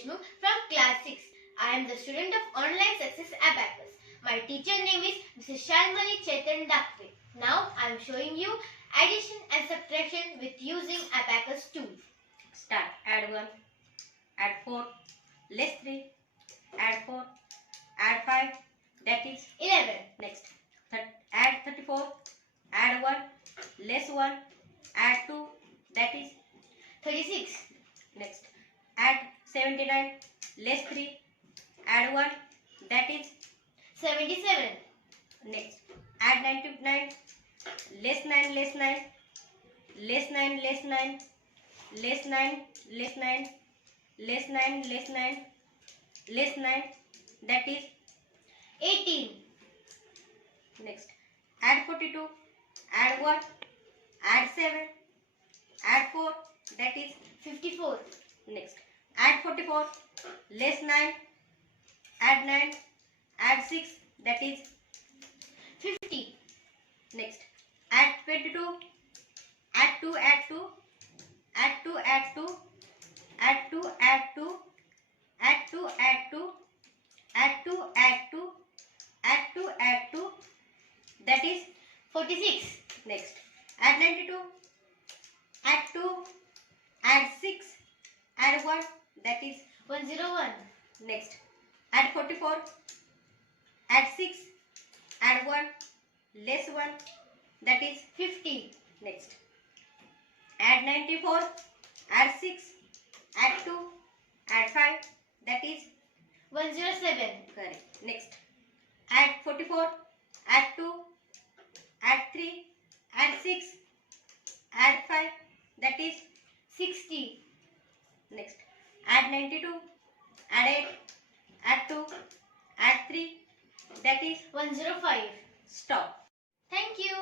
Deshmukh from class 6. I am the student of Online Success Abacus. My teacher name is Mrs. Chetan Dakave. Now I am showing you addition and subtraction with using Abacus tool. Start. Add 1, add 4, less 3, add 4, add 5, that is 11. Next. Add 34, add 1, less 1, add 2, that is 36. Next. Add 79, less 3, add 1, that is 77. Next. Add 99, less 9, less 9, less 9, less 9, less 9, less 9, less 9, less 9, less 9, that is 18. Next. Add 42, add 1, add 7, add 4, that is 54. Next. Add 44, less 9, add 9, add 6, that is 50. Next. Add 22, add 2, add 2, add 2, add 2, add 2, add 2, add 2, add 2, add 2, add 2, add 2, add 2, that is 46. Next. Add 92, add 2, add 6, add 1, that is 101. Next. Add 44, add 6, add 1, less 1, that is 50. Next. Add 94, add 6, add 2, add 5, that is 107. correct. Next. Add 44, add 2, add 3, add 6, add 5, that is 60. Next. Add 92, add 8, add 2, add 3, that is 105. stop. Thank you.